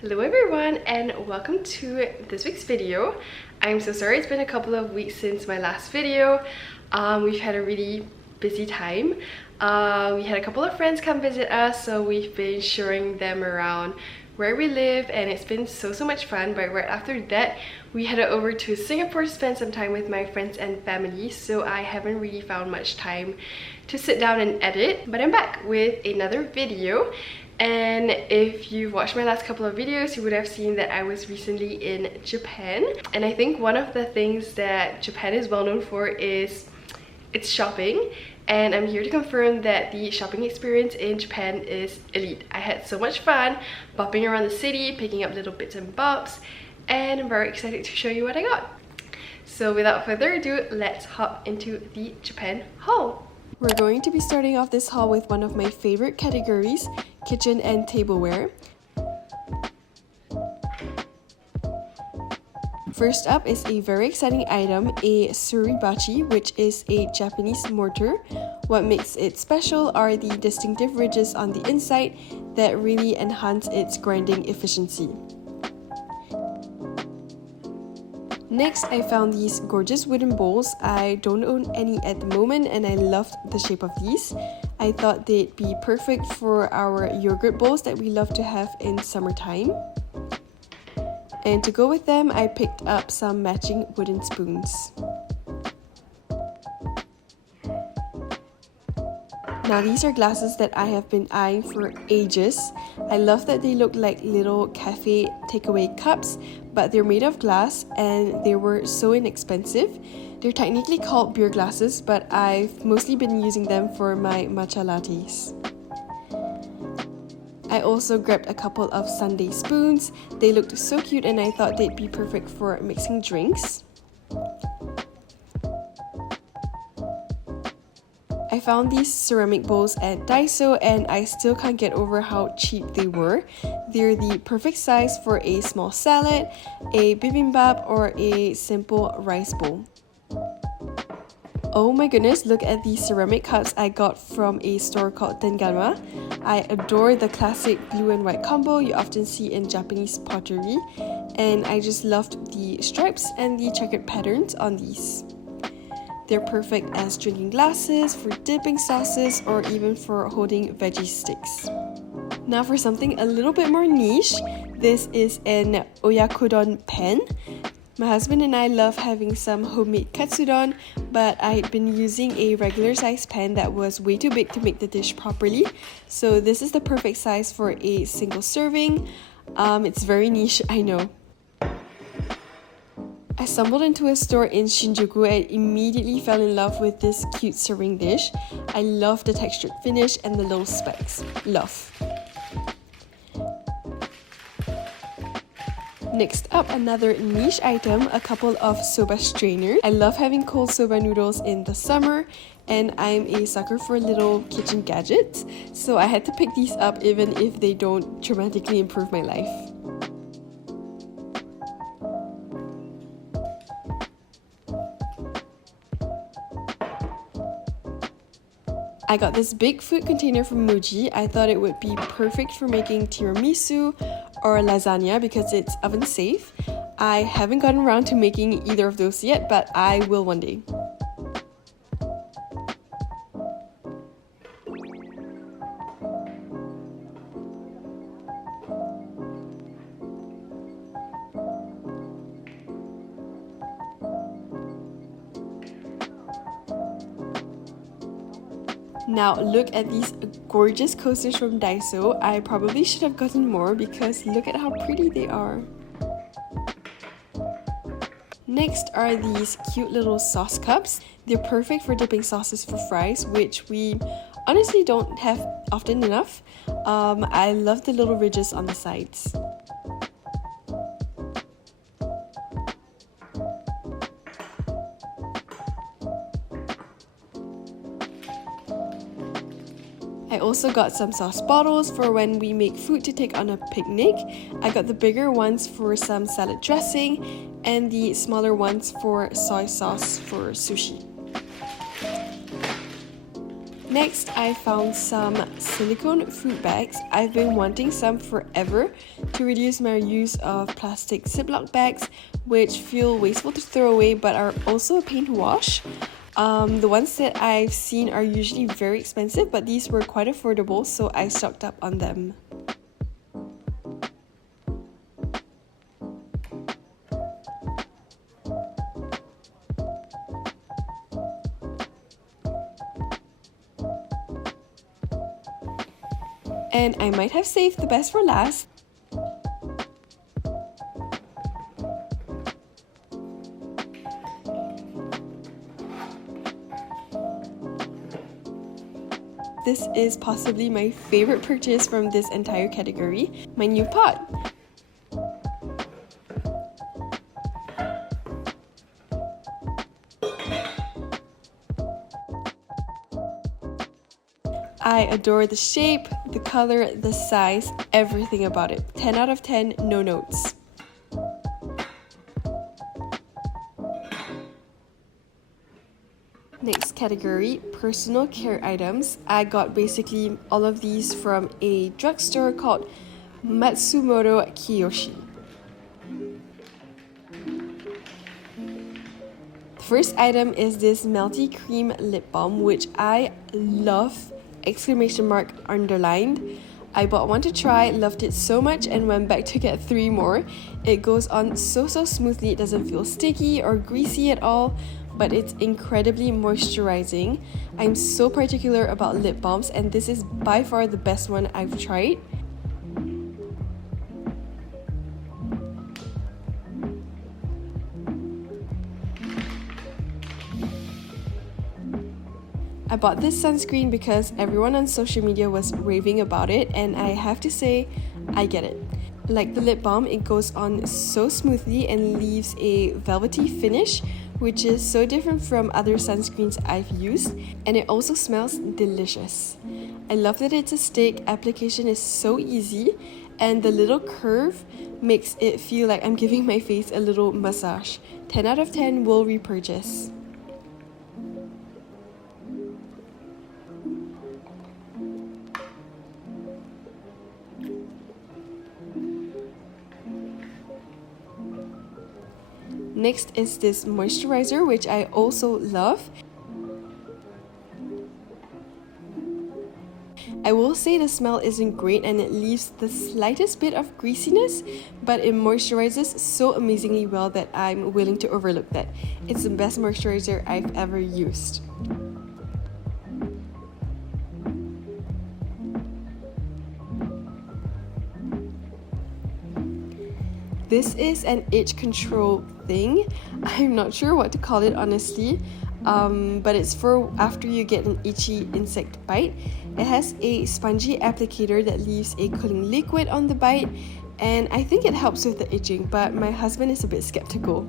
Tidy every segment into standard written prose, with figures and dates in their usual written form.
Hello everyone and welcome to this week's video. I'm so sorry it's been a couple of weeks since my last video. We've had a really busy time. We had a couple of friends come visit us, so we've been showing them around where we live and it's been so much fun. But right after that we headed over to Singapore to spend some time with my friends and family, so I haven't really found much time to sit down and edit. But I'm back with another video. And if you've watched my last couple of videos, you would have seen that I was recently in Japan. And I think one of the things that Japan is well known for is its shopping. And I'm here to confirm that the shopping experience in Japan is elite. I had so much fun bopping around the city, picking up little bits and bobs, and I'm very excited to show you what I got. So without further ado, let's hop into the Japan haul. We're going to be starting off this haul with one of my favorite categories, kitchen and tableware. First up is a very exciting item, a suribachi, which is a Japanese mortar. What makes it special are the distinctive ridges on the inside that really enhance its grinding efficiency. Next, I found these gorgeous wooden bowls. I don't own any at the moment and I loved the shape of these. I thought they'd be perfect for our yogurt bowls that we love to have in summertime. And to go with them, I picked up some matching wooden spoons. Now these are glasses that I have been eyeing for ages. I love that they look like little cafe takeaway cups, but they're made of glass and they were so inexpensive. They're technically called beer glasses, but I've mostly been using them for my matcha lattes. I also grabbed a couple of sundae spoons. They looked so cute and I thought they'd be perfect for mixing drinks. I found these ceramic bowls at Daiso and I still can't get over how cheap they were. They're the perfect size for a small salad, a bibimbap, or a simple rice bowl. Oh my goodness, look at these ceramic cups I got from a store called Tenganwa. I adore the classic blue and white combo you often see in Japanese pottery, and I just loved the stripes and the checkered patterns on these. They're perfect as drinking glasses, for dipping sauces, or even for holding veggie sticks. Now for something a little bit more niche, this is an oyakodon pen. My husband and I love having some homemade katsudon, but I had been using a regular size pen that was way too big to make the dish properly. So this is the perfect size for a single serving. It's very niche, I know. I stumbled into a store in Shinjuku and immediately fell in love with this cute serving dish. I love the textured finish and the little specks. Love. Next up, another niche item, a couple of soba strainers. I love having cold soba noodles in the summer and I'm a sucker for little kitchen gadgets, so I had to pick these up even if they don't dramatically improve my life. I got this big food container from Muji. I thought it would be perfect for making tiramisu or lasagna because it's oven safe. I haven't gotten around to making either of those yet, but I will one day. Now look at these gorgeous coasters from Daiso. I probably should have gotten more because look at how pretty they are. Next are these cute little sauce cups. They're perfect for dipping sauces for fries, which we honestly don't have often enough. I love the little ridges on the sides. I also got some sauce bottles for when we make food to take on a picnic. I got the bigger ones for some salad dressing and the smaller ones for soy sauce for sushi. Next, I found some silicone fruit bags. I've been wanting some forever to reduce my use of plastic Ziploc bags, which feel wasteful to throw away but are also a pain to wash. The ones that I've seen are usually very expensive, but these were quite affordable, so I stocked up on them. And I might have saved the best for last. This is possibly my favorite purchase from this entire category, my new pot. I adore the shape, the color, the size, everything about it. 10 out of 10, no notes. Next category, personal care items. I got basically all of these from a drugstore called Matsumoto Kiyoshi. The first item is this Melty Cream Lip Balm, which I love, exclamation mark underlined. I bought one to try, loved it so much, and went back to get 3 more. It goes on so smoothly, it doesn't feel sticky or greasy at all, but it's incredibly moisturizing. I'm so particular about lip balms, and this is by far the best one I've tried. I bought this sunscreen because everyone on social media was raving about it, and I have to say, I get it. Like the lip balm, it goes on so smoothly and leaves a velvety finish, which is so different from other sunscreens I've used, and it also smells delicious. I love that it's a stick, application is so easy, and the little curve makes it feel like I'm giving my face a little massage. 10 out of 10 will repurchase. Next is this moisturizer, which I also love. I will say the smell isn't great and it leaves the slightest bit of greasiness, but it moisturizes so amazingly well that I'm willing to overlook that. It's the best moisturizer I've ever used. This is an itch control thing. I'm not sure what to call it honestly, but it's for after you get an itchy insect bite. It has a spongy applicator that leaves a cooling liquid on the bite, and I think it helps with the itching, but my husband is a bit skeptical.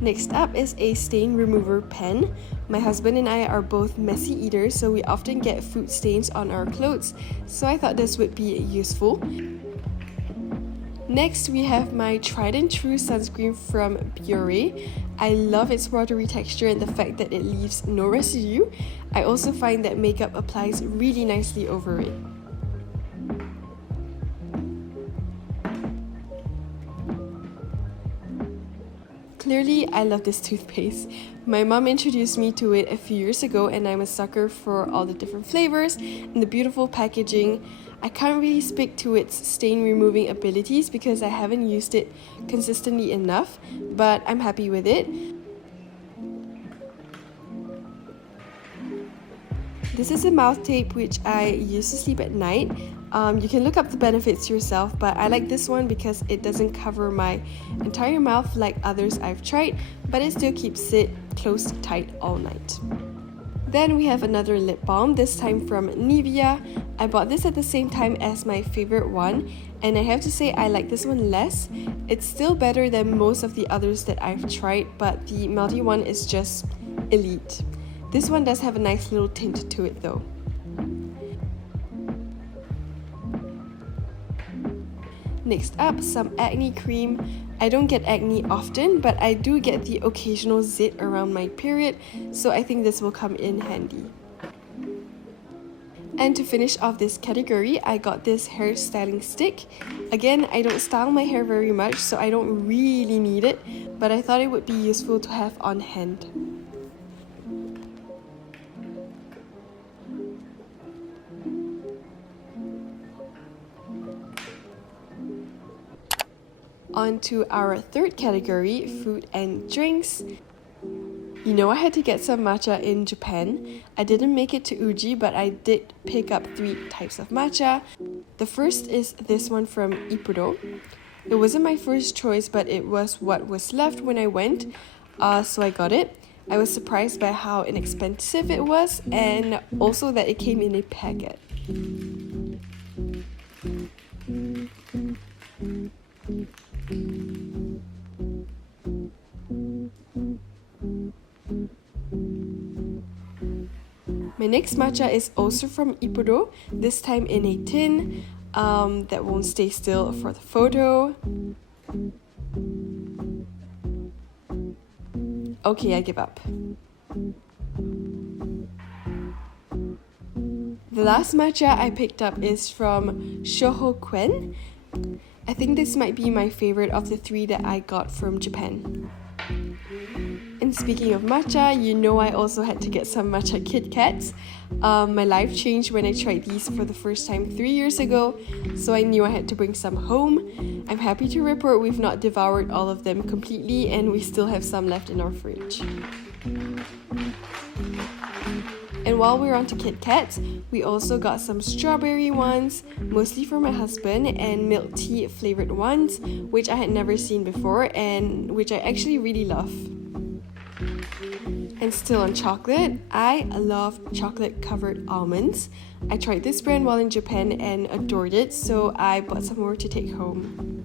Next up is a stain remover pen. My husband and I are both messy eaters, so we often get food stains on our clothes, so I thought this would be useful. Next, we have my tried and true sunscreen from Biore. I love its watery texture and the fact that it leaves no residue. I also find that makeup applies really nicely over it. Clearly, I love this toothpaste. My mom introduced me to it a few years ago, and I'm a sucker for all the different flavors and the beautiful packaging. I can't really speak to its stain removing abilities because I haven't used it consistently enough, but I'm happy with it. This is a mouth tape which I use to sleep at night. You can look up the benefits yourself, but I like this one because it doesn't cover my entire mouth like others I've tried, but it still keeps it closed tight all night. Then we have another lip balm, this time from Nivea. I bought this at the same time as my favorite one, and I have to say I like this one less. It's still better than most of the others that I've tried, but the melty one is just elite. This one does have a nice little tint to it though. Next up, some acne cream. I don't get acne often, but I do get the occasional zit around my period, so I think this will come in handy. And to finish off this category, I got this hair styling stick. Again, I don't style my hair very much, so I don't really need it, but I thought it would be useful to have on hand. On to our third category, food and drinks. You know, I had to get some matcha in Japan. I didn't make it to Uji, but I did pick up 3 types of matcha. The first is this one from Ippudo. It wasn't my first choice, but it was what was left when I went, so I got it. I was surprised by how inexpensive it was, and also that it came in a packet. My next matcha is also from Ippudo, this time in a tin that won't stay still for the photo. Okay, I give up. The last matcha I picked up is from Shohokuen. I think this might be my favorite of the 3 that I got from Japan. And speaking of matcha, you know I also had to get some matcha Kit Kats. My life changed when I tried these for the first time 3 years ago, so I knew I had to bring some home. I'm happy to report we've not devoured all of them completely, and we still have some left in our fridge. And while we're on to Kit Kats, we also got some strawberry ones, mostly for my husband, and milk tea flavored ones, which I had never seen before and which I actually really love. And still on chocolate, I love chocolate covered almonds. I tried this brand while in Japan and adored it, so I bought some more to take home.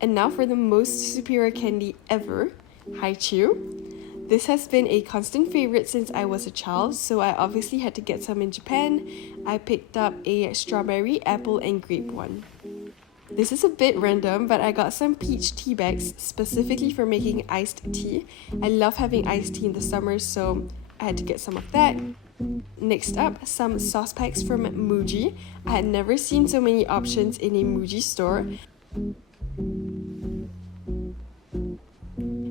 And now for the most superior candy ever, Haichu. This has been a constant favorite since I was a child, so I obviously had to get some in Japan. I picked up a strawberry, apple, and grape one. This is a bit random, but I got some peach tea bags specifically for making iced tea. I love having iced tea in the summer, so I had to get some of that. Next up, some sauce packs from Muji. I had never seen so many options in a Muji store.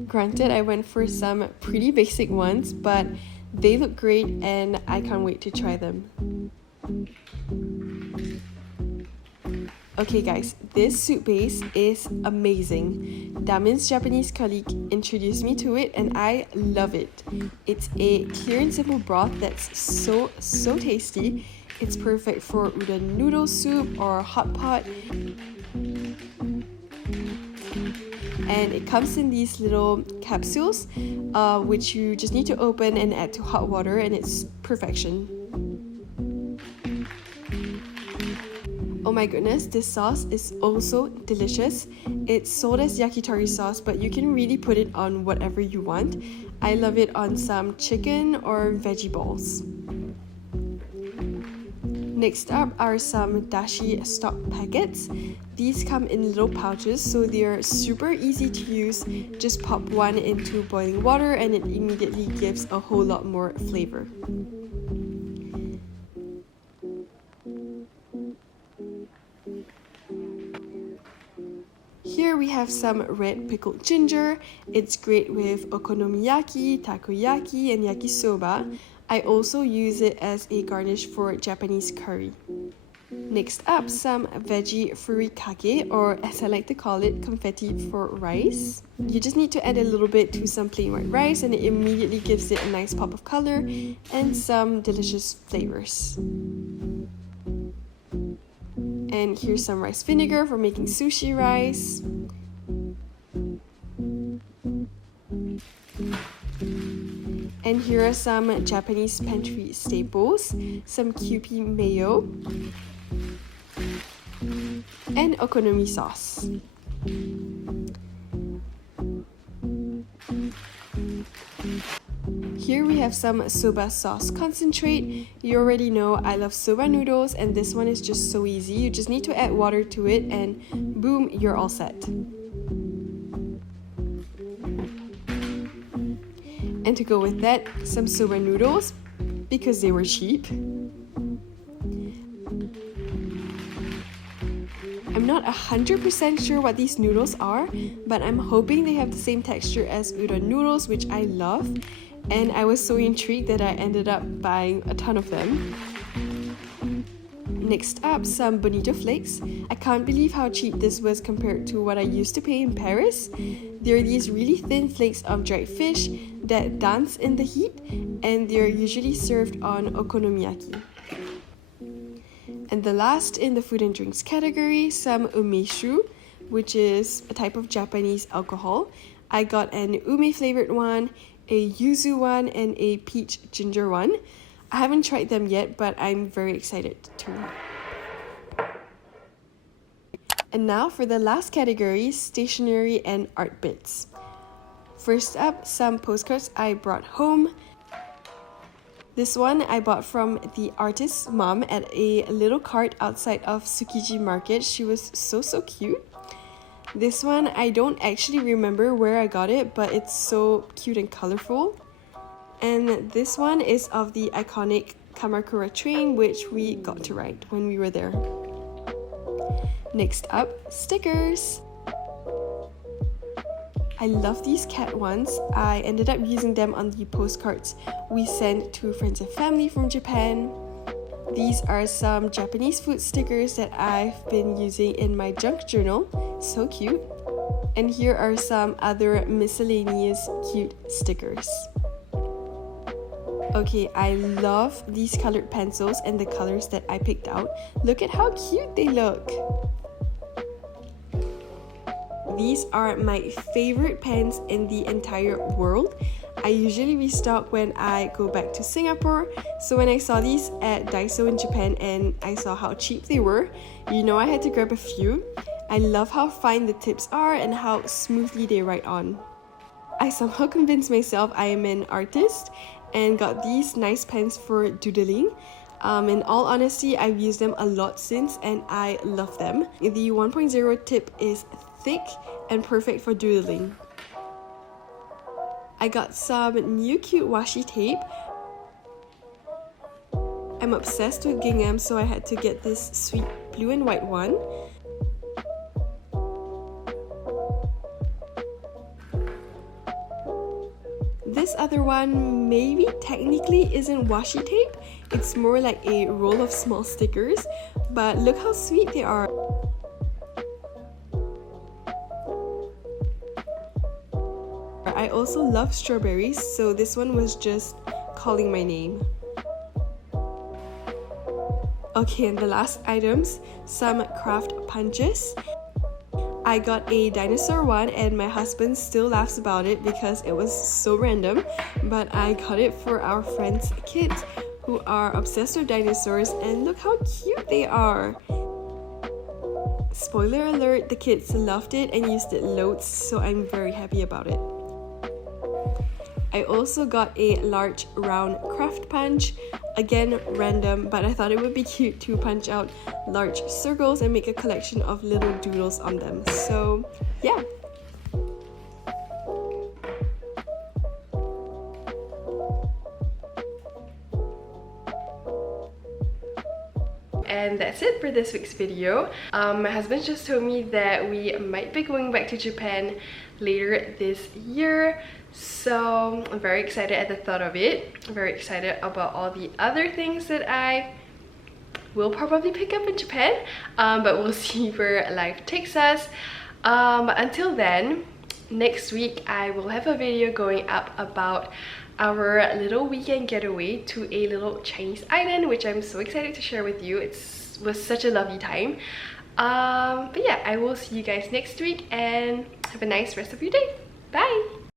Granted, I went for some pretty basic ones, but they look great and I can't wait to try them. Okay guys, this soup base is amazing. Damin's Japanese colleague introduced me to it and I love it. It's a clear and simple broth that's so tasty. It's perfect for udon noodle soup or hot pot. And it comes in these little capsules, which you just need to open and add to hot water, and it's perfection. Oh my goodness, this sauce is also delicious. It's sold as yakitori sauce, but you can really put it on whatever you want. I love it on some chicken or veggie balls. Next up are some dashi stock packets. These come in little pouches, so they're super easy to use. Just pop one into boiling water and it immediately gives a whole lot more flavor. Here we have some red pickled ginger. It's great with okonomiyaki, takoyaki, and yakisoba. I also use it as a garnish for Japanese curry. Next up, some veggie furikake, or as I like to call it, confetti for rice. You just need to add a little bit to some plain white rice and it immediately gives it a nice pop of color and some delicious flavors. And here's some rice vinegar for making sushi rice. And here are some Japanese pantry staples, some Kewpie mayo, and okonomi sauce. here we have some soba sauce concentrate. You already know I love soba noodles, and this one is just so easy. You just need to add water to it and boom, you're all set. And to go with that, some soba noodles because they were cheap. I'm not 100% sure what these noodles are, but I'm hoping they have the same texture as udon noodles, which I love. And I was so intrigued that I ended up buying a ton of them. Next up, some bonito flakes. I can't believe how cheap this was compared to what I used to pay in Paris. They're these really thin flakes of dried fish that dance in the heat, and they're usually served on okonomiyaki. And the last in the food and drinks category, some umeshu, which is a type of Japanese alcohol. I got an ume flavored one, a yuzu one, and a peach ginger one. I haven't tried them yet, but I'm very excited to. And now for the last category, stationery and art bits. First up, some postcards I brought home. This one I bought from the artist's mom at a little cart outside of Tsukiji Market. She was so cute. This one I don't actually remember where I got it, but it's so cute and colorful. And this one is of the iconic Kamakura train, which we got to ride when we were there. Next up, stickers. I love these cat ones. I ended up using them on the postcards we sent to friends and family from Japan. These are some Japanese food stickers that I've been using in my junk journal. So cute. And here are some other miscellaneous cute stickers. Okay, I love these colored pencils and the colors that I picked out. Look at how cute they look. These are my favorite pens in the entire world. I usually restock when I go back to Singapore. So when I saw these at Daiso in Japan and I saw how cheap they were, you know I had to grab a few. I love how fine the tips are and how smoothly they write on. I somehow convinced myself I am an artist and got these nice pens for doodling. In all honesty, I've used them a lot since and I love them. The 1.0 tip is thick and perfect for doodling. I got some new cute washi tape. I'm obsessed with gingham, so I had to get this sweet blue and white one. This other one maybe technically isn't washi tape. It's more like a roll of small stickers, but look how sweet they are. I also love strawberries, so this one was just calling my name. Okay, and the last items, some craft punches. I got a dinosaur one and my husband still laughs about it because it was so random, but I got it for our friends' kids who are obsessed with dinosaurs, and look how cute they are. Spoiler alert, the kids loved it and used it loads, so I'm very happy about it. I also got a large round craft punch. Again, random, but I thought it would be cute to punch out large circles and make a collection of little doodles on them. So, yeah. And that's it for this week's video. My husband just told me that we might be going back to Japan later this year, so I'm very excited at the thought of it. I'm very excited about all the other things that I will probably pick up in Japan, but we'll see where life takes us. Until then, next week I will have a video going up about our little weekend getaway to a little Chinese island, which I'm so excited to share with you. It was such a lovely time. But yeah, I will see you guys next week and have a nice rest of your day. Bye!